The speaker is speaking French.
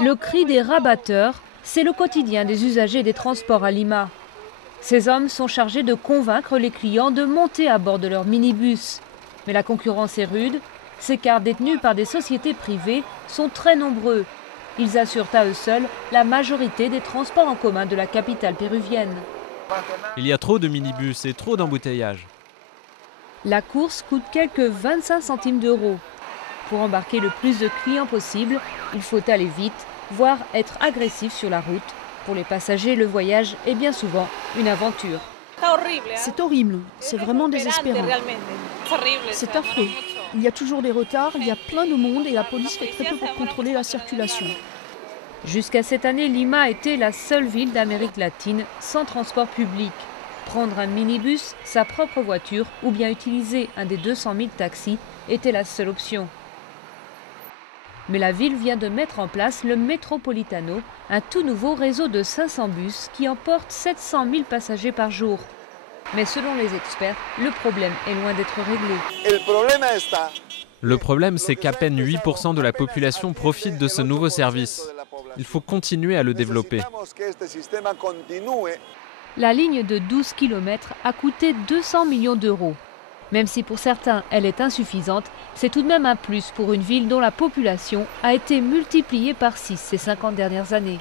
Le cri des rabatteurs, c'est le quotidien des usagers des transports à Lima. Ces hommes sont chargés de convaincre les clients de monter à bord de leur minibus. Mais la concurrence est rude. Ces cars détenus par des sociétés privées sont très nombreux. Ils assurent à eux seuls la majorité des transports en commun de la capitale péruvienne. Il y a trop de minibus et trop d'embouteillages. La course coûte quelques 25 centimes d'euros. Pour embarquer le plus de clients possible, il faut aller vite, voire être agressif sur la route. Pour les passagers, le voyage est bien souvent une aventure. C'est horrible, c'est vraiment désespérant. C'est affreux. Il y a toujours des retards, il y a plein de monde et la police fait très peu pour contrôler la circulation. Jusqu'à cette année, Lima était la seule ville d'Amérique latine sans transport public. Prendre un minibus, sa propre voiture ou bien utiliser un des 200 000 taxis était la seule option. Mais la ville vient de mettre en place le Metropolitano, un tout nouveau réseau de 500 bus qui emporte 700 000 passagers par jour. Mais selon les experts, le problème est loin d'être réglé. Le problème, c'est qu'à peine 8% de la population profite de ce nouveau service. Il faut continuer à le développer. La ligne de 12 km a coûté 200 millions d'euros. Même si pour certains elle est insuffisante, c'est tout de même un plus pour une ville dont la population a été multipliée par 6 ces 50 dernières années.